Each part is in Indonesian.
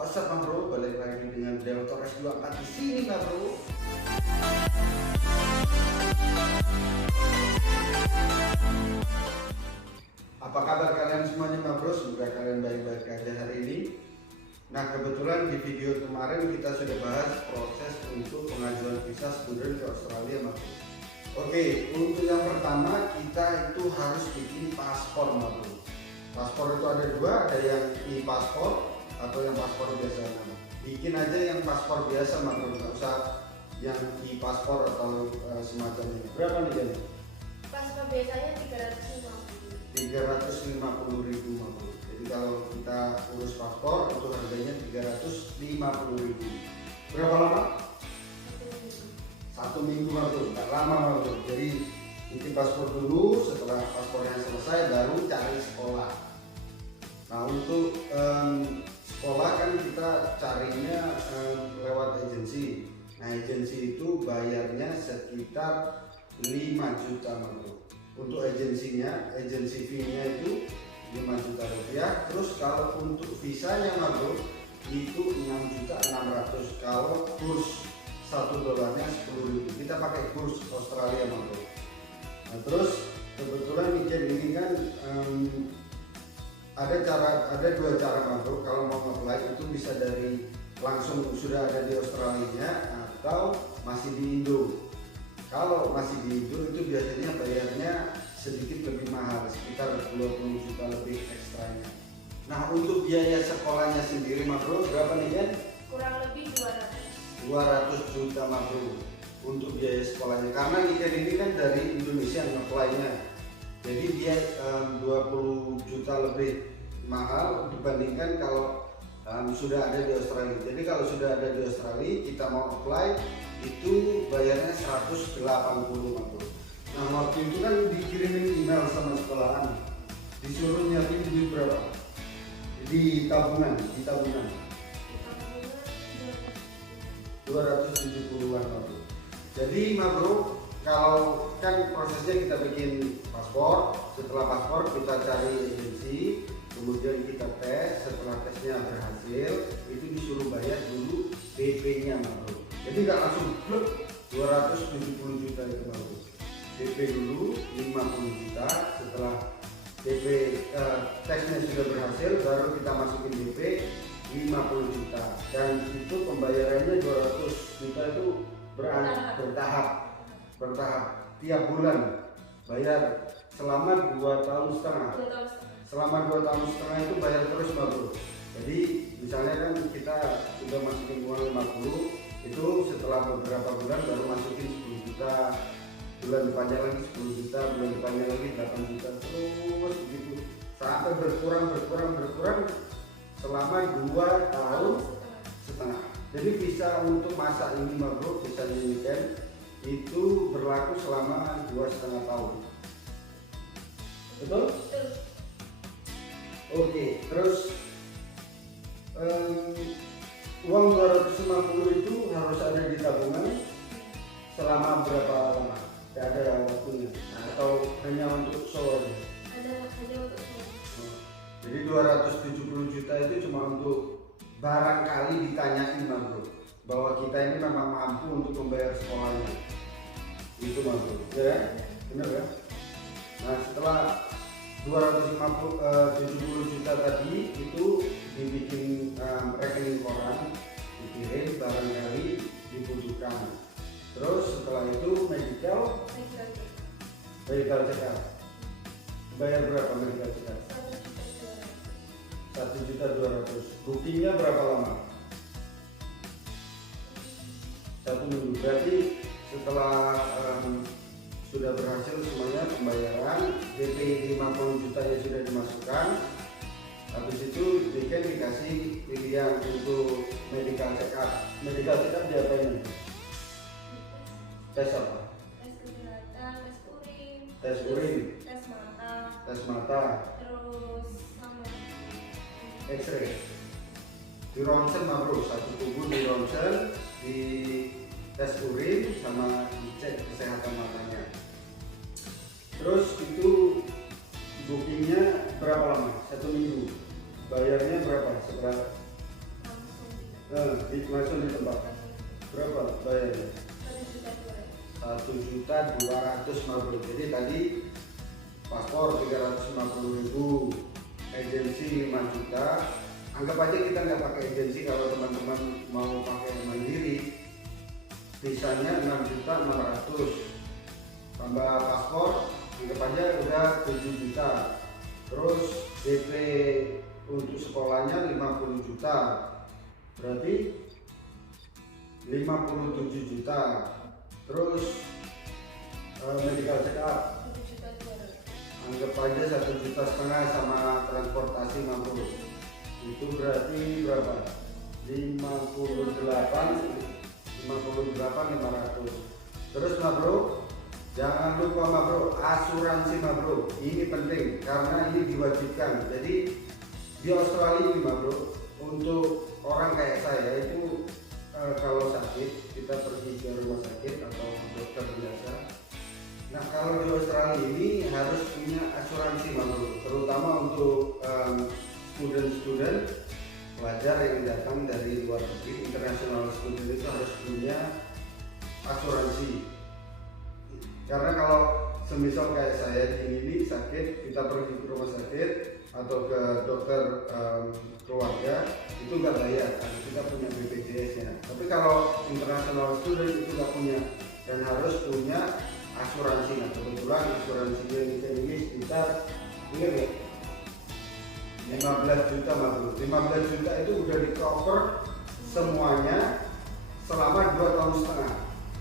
What's up bro, balik lagi dengan Delta S24 di sini bro. Apa kabar kalian semuanya bro? Semoga kalian baik-baik aja hari ini. Nah kebetulan di video kemarin kita sudah bahas proses untuk pengajuan visa student ke Australia bro. Oke, untuk yang pertama kita itu harus bikin paspor bro. Paspor itu ada dua, ada yang e-paspor atau yang paspor biasa. Bikin aja yang paspor biasa bro, nggak usah yang e-paspor atau semacamnya. Berapa nih Jen? Paspor biasanya 350.000 bro. Jadi kalau kita urus paspor itu harganya 350.000. Berapa lama? 1 minggu bro, nggak lama bro. Jadi bikin paspor dulu, setelah paspornya selesai baru cari sekolah. Nah untuk sekolah kan kita carinya lewat agensi. Nah agensi itu bayarnya sekitar 5 juta bro. Untuk agensinya, agensi fee-nya itu 5 juta rupiah. Terus kalau untuk visanya bro itu 6.600.000. Kalau kurs $1 10.000. Kita pakai kurs Australia bro. Nah terus kebetulan ini kan ada dua cara bro. Kalau mau apply itu bisa dari langsung sudah ada di Australia atau masih di Indo. Kalau masih di Indo itu biasanya bayarnya sedikit lebih mahal, sekitar 20 juta lebih ekstranya. Nah untuk biaya sekolahnya sendiri bro berapa nih kan? kurang lebih 200 juta bro untuk biaya sekolahnya, karena Niken ini kan dari Indonesia nge-apply-nya. Jadi dia 20 juta lebih mahal dibandingkan kalau sudah ada di Australia. Jadi kalau sudah ada di Australia kita mau apply itu bayarnya 180 bro. Nah waktu itu kan dikirimin email sama sekolahan disuruh nyiapin duit berapa di tabungan, 270-an bro. Jadi bro, kalau kan prosesnya kita bikin paspor, setelah paspor kita cari agensi, kemudian kita tes, setelah tesnya berhasil itu disuruh bayar dulu DP-nya bro. Jadi nggak langsung blok 270 juta itu bro. DP dulu 50 juta, setelah DP tesnya sudah berhasil baru kita masukin DP 50 juta, dan itu pembayarannya 200 juta itu bertahap tiap bulan bayar selama 2 tahun setengah. Selama 2 tahun setengah itu bayar terus bro. Jadi misalnya kan kita sudah masukin uang 50, itu setelah beberapa bulan baru masukin 10 juta, bulan depannya lagi 10 juta, bulan depannya lagi 8 juta, terus begitu sampai berkurang selama 2 tahun setengah. Jadi visa untuk masa ini bro, visa ini kan itu berlaku selama 2,5 tahun. Betul? Oke, terus uang 250 itu harus ada di tabungan selama berapa lama? Tidak ada waktunya, atau hanya untuk show aja? Ada hanya untuk Jadi 270 juta itu cuma untuk barangkali ditanyain bro, bahwa kita ini memang mampu untuk membayar sekolahnya. Itu bro, ya benar ya? Nah setelah 270 juta tadi itu dibikin rekening koran, dikirim barangkali dibutuhkan. Terus setelah itu medical check up. Bayar berapa medical check up? 1.200.000. Bookingnya berapa lama? 1 minggu. Berarti setelah sudah berhasil semuanya pembayaran, DP 50 juta yang sudah dimasukkan, habis itu Dekan dikasih pilihan untuk medical check up. Medical check up diapain? Tes apa? tes kesehatan, Tes urin, tes mata, terus sama X-ray, di ronsen bro, satu tubuh di ronsen, di tes urin sama dicek kesehatan matanya. Terus itu bookingnya berapa lama? 1 minggu. Bayarnya berapa setelah Langsung di tempat. Berapa bayarnya? 1.200.000. Jadi tadi paspor 350.000, agensi 5 juta. Anggap aja kita nggak pakai agensi kalau teman-teman mau pakai mandiri. Visanya 6.600.000. Tambah paspor, anggap aja udah 7 juta. Terus DP untuk sekolahnya 50 juta. Berarti 57 juta. Terus medical check up anggap aja 1,5 juta sama transportasi mampu. Itu berarti berapa? 58.500. Terus bro, jangan lupa bro, asuransi bro. Ini penting karena ini diwajibkan. Jadi di Australia ini bro, untuk orang kayak saya itu kalau sakit kita pergi ke rumah sakit atau dokter biasa. Nah kalau di Australia ini harus punya asuransi bro, terutama untuk student pelajar yang datang dari luar negeri, international student itu harus punya asuransi. Karena kalau semisal kayak saya ini sakit, kita pergi ke rumah sakit atau ke dokter keluarga itu nggak bayar karena kita punya BPJS-nya. Tapi kalau international student itu nggak punya dan harus punya asuransi. Nah kebetulan asuransinya ini sekitar ingat ya 15 juta bro. 15 juta itu udah di cover semuanya selama 2,5 tahun.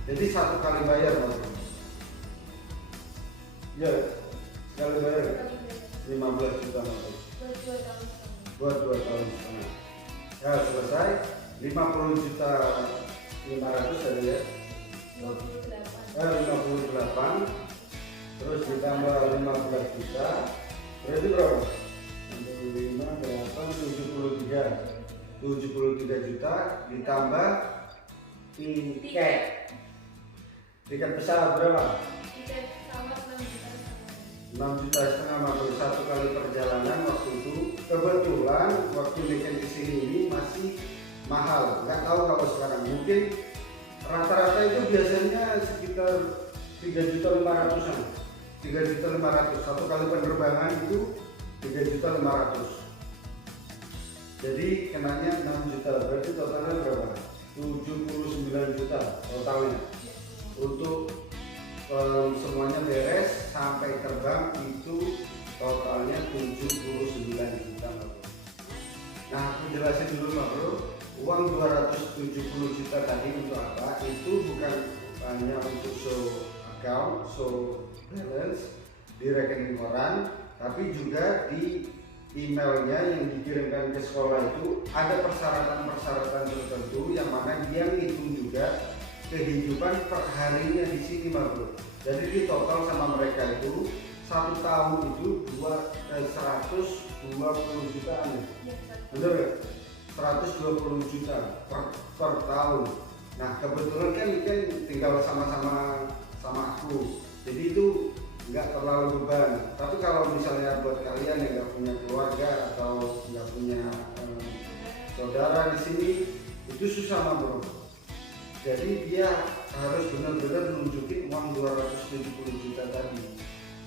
Jadi 1 kali bayar bro. Ya, sekali bayar 15 juta bro. Buat 2,5 tahun. Ya selesai 50 juta 500 ada ya. 58. Terus ditambah 15 juta. Berarti berapa? 73 juta ditambah tiket pesawat berapa? Tiket pesawat 6,5 juta baru 1 kali perjalanan waktu itu. Kebetulan waktu weekend kesini ini masih mahal, nggak tahu kalau sekarang. Mungkin rata-rata itu biasanya sekitar 3.500-an. 3.500 1 kali penerbangan itu 3.500. Jadi kenanya 6 juta, berarti totalnya berapa? 79 juta totalnya. Untuk semuanya beres sampai terbang itu totalnya 79 juta bro. Nah aku jelasin dulu bro, uang 270 juta tadi untuk apa? Itu bukan hanya untuk show account, show balance di rekening koran, tapi juga di emailnya yang dikirimkan ke sekolah itu ada persyaratan-persyaratan tertentu yang mana dia ngitung juga kehidupan perharinya di sini bro. Jadi di total sama mereka itu 1 tahun itu 120 jutaan ya? Bener ya? 120 juta per tahun. Nah kebetulan kan tinggal sama aku, jadi itu nggak terlalu beban. Tapi kalau misalnya buat kalian yang nggak punya keluarga atau nggak punya saudara di sini itu susah bro. Jadi dia harus benar-benar nunjukin uang 270 juta tadi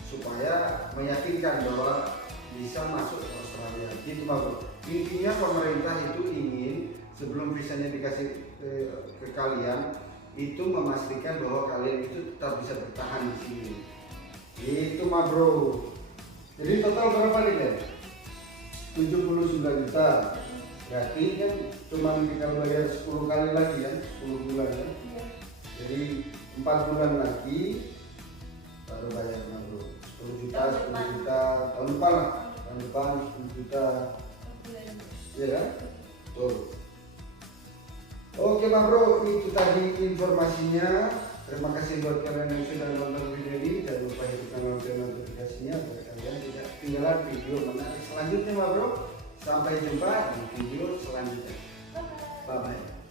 supaya meyakinkan bahwa bisa masuk ke Australia. Gitu bro. Intinya pemerintah itu ingin sebelum visanya dikasih ke kalian itu memastikan bahwa kalian itu tetap bisa bertahan di sini. Itu mah bro. Jadi total berapa nih kan? 79 juta. Berarti kan cuma kita bayar 10 kali lagi kan? 10 bulan kan? Iya. Jadi 4 bulan lagi baru bayar mah bro. 10 juta, 10 juta tahun depan lah. Tahun depan 10 juta. Iya kan? Betul. Oke mah bro, itu tadi informasinya. Terima kasih buat kalian yang sudah menonton video ini. Jangan lupa hidupkan lonceng notifikasinya agar kalian tidak ketinggalan video menarik selanjutnya bro. Sampai jumpa di video selanjutnya. Bye bye.